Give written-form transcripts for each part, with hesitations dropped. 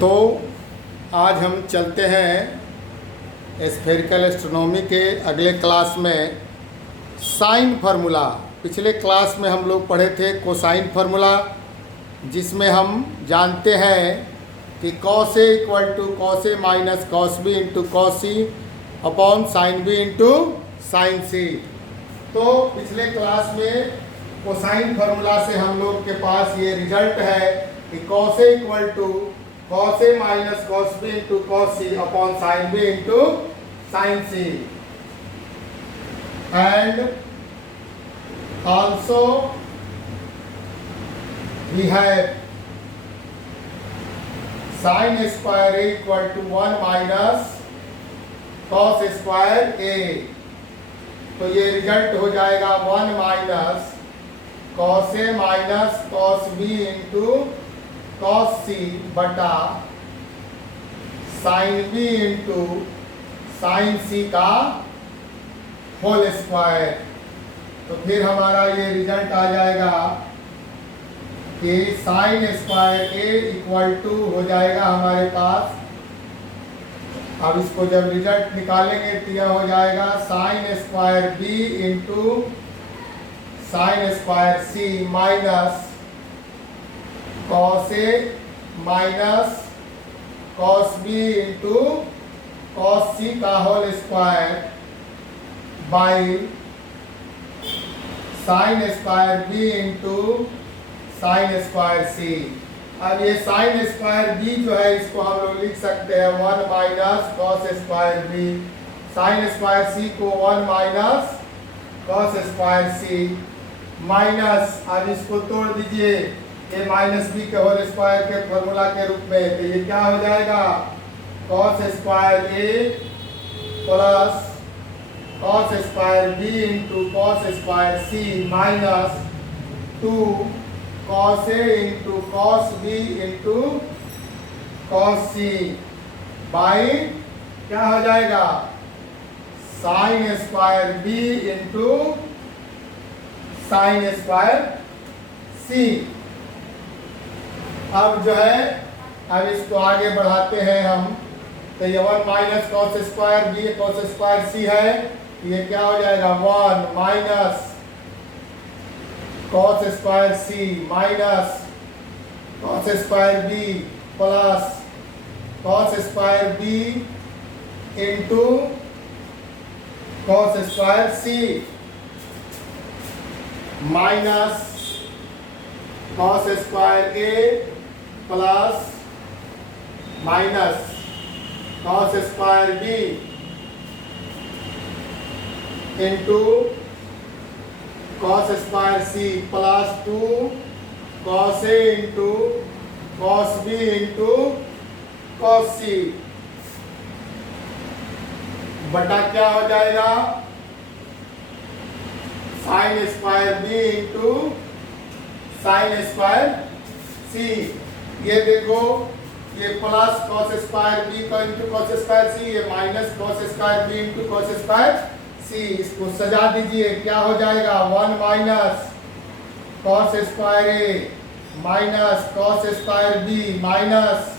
तो आज हम चलते हैं स्फेरिकल एस्ट्रोनॉमी के अगले क्लास में साइन फार्मूला। पिछले क्लास में हम लोग पढ़े थे कोसाइन फार्मूला, जिसमें हम जानते हैं कि cos A equal to cos A minus cos B into cos C upon sine B into sine C. तो पिछले क्लास में कोसाइन फार्मूला से हम लोग के पास ये रिजल्ट है कि cos A equal to cos A minus cos B into cos C upon sin B into sin C, and also we have sin square A equal to 1 minus cos square A। तो ये result हो जाएगा 1 minus cos A minus cos B into cos C बटा sin B into sin C का whole square. तो फिर हमारा ये रिजल्ट आ जाएगा कि sin square A equal to हो जाएगा हमारे पास। अब इसको जब रिजल्ट निकालेंगे तो यह हो जाएगा sin square B into sin square C minus cos A minus cos B into cos C का whole square by sine square B into sine square C। अब ये साइन स्क्वायर B जो है इसको हम लोग लिख सकते हैं 1 minus cos square B, sine square C को 1 minus cos square C minus, अब इसको तोड़ दीजिए ए माइनस बी के होल स्क्वायर के फॉर्मूला के रूप में। तो ये क्या हो जाएगा cos square A plus cos square B into cos square C minus 2 cos A into cos B into cos C by क्या हो जाएगा sine square B into sine square C. अब जो है अब इसको आगे बढ़ाते हैं हम। तो ये 1 minus cos square B cos square C है, ये क्या हो जाएगा 1 minus cos square C minus cos square B plus cos square B into cos square C minus cos square A plus minus cos square B into cos square C plus 2 cos A into cos B into cos C बटा क्या हो जाएगा sine square B into sine square C. ये देखो ये plus cos square B का into cos square C, ये minus cos square B into cos square C. इसको सजा दीजिए, क्या हो जाएगा 1 minus cos square A minus cos square B minus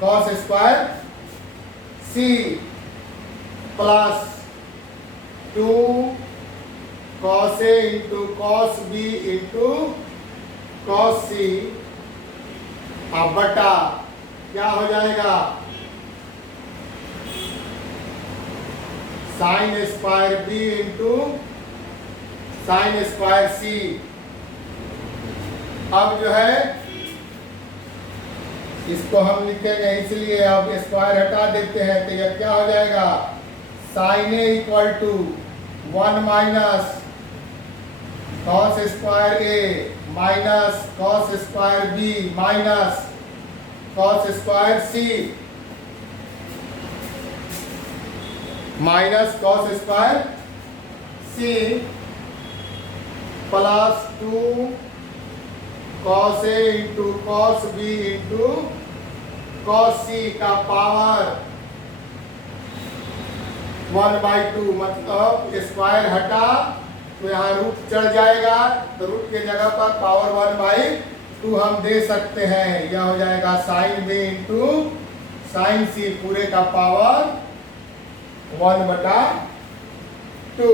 cos square C plus 2 cos A into cos B into cos C अब बटा क्या हो जाएगा sine square B into sine square C. अब जो है इसको हम लिखेंगे, इसलिए अब स्क्वायर हटा देते हैं। तो यह क्या हो जाएगा sine A equal to 1 minus cos square A minus cos square B minus cos square C minus cos square C plus 2 cos A into cos B into cos C का पावर 1/2, मतलब स्क्वायर हटा तो यहाँ root चढ़ जाएगा, तो root के जगह पर पावर 1/2 टू हम दे सकते हैं, यह हो जाएगा साइन बी इंटू साइन सी पूरे का पावर 1/2,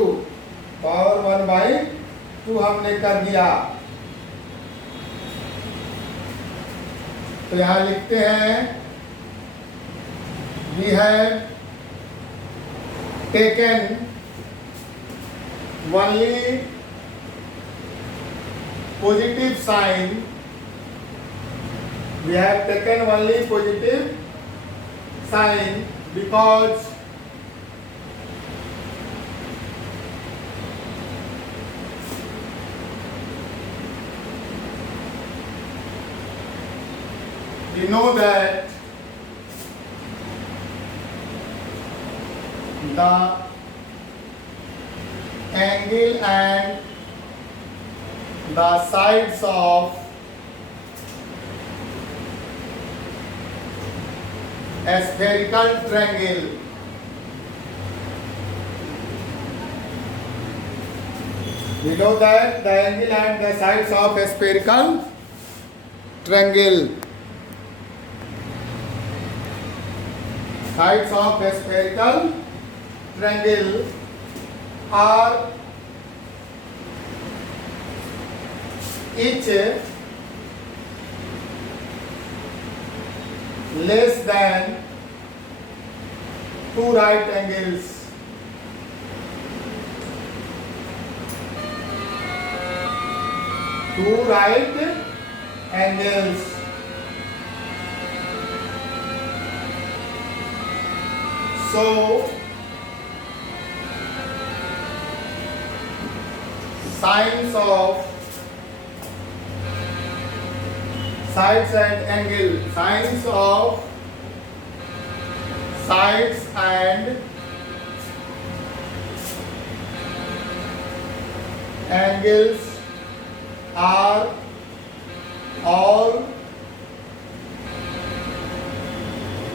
पावर 1/2 हमने कर दिया। तो यहां लिखते हैं we have taken only positive sign, we have taken only positive sign because we know that the angle and the sides of a spherical triangle we know that the angle and the sides of a spherical triangle are each less than two right angles. Two right angles. So sides and angle, signs of sides and angles are all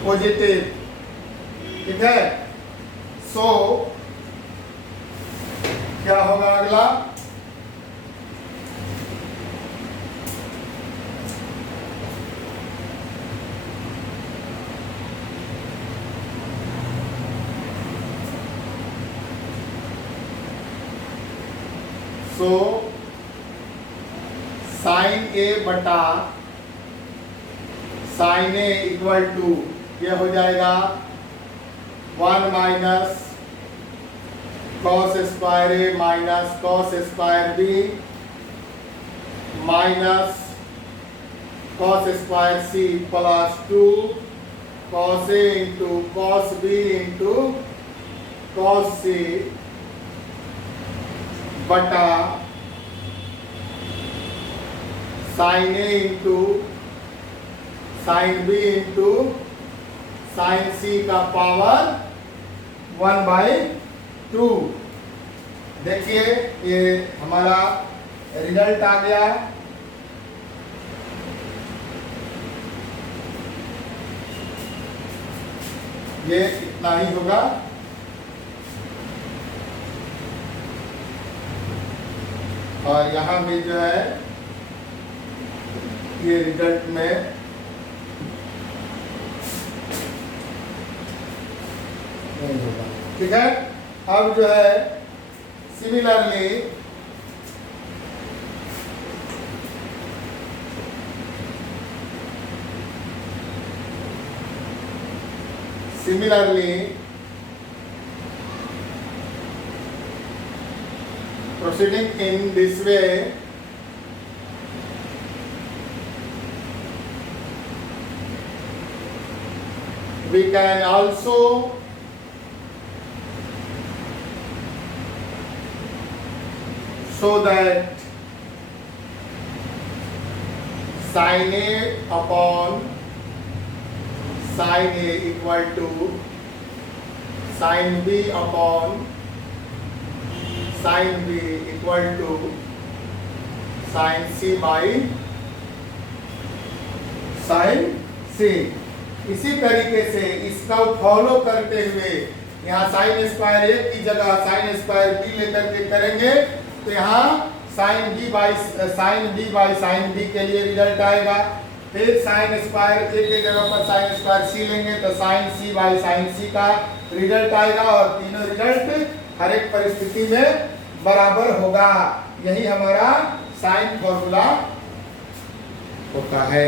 positive. ठीक है? So क्या होगा अगला? So sign ए बटा sine A equal to ये हो जाएगा 1 minus cos square A minus cos square B minus cos square C plus 2 cos A into cos B into cos C बटा sine A into sine B into sine C का power 1/2। देखिए ये हमारा result आ गया है। ये इतना ही होगा। और यहाँ भी जो है ये रिजल्ट में नहीं होगा। ठीक है, अब जो है similarly proceeding in this way, we can also show that sin A upon sin A equal to sin B upon sin B equal to sin C by sin C। इसी तरीके से इसका फॉलो करते हुए यहाँ साइन स्क्वायर ए की जगह sign square B लेकर के करेंगे तो यहाँ sine B by sine B के लिए रिजल्ट आएगा। फिर साइन स्क्वायर ए के जगह पर साइन स्क्वायर सी लेंगे तो sign C by sine C का रिजल्ट आएगा और तीनों रिजल्ट हर एक परिस्थिति में बराबर होगा। यही हमारा साइन फॉर्मूला होता है।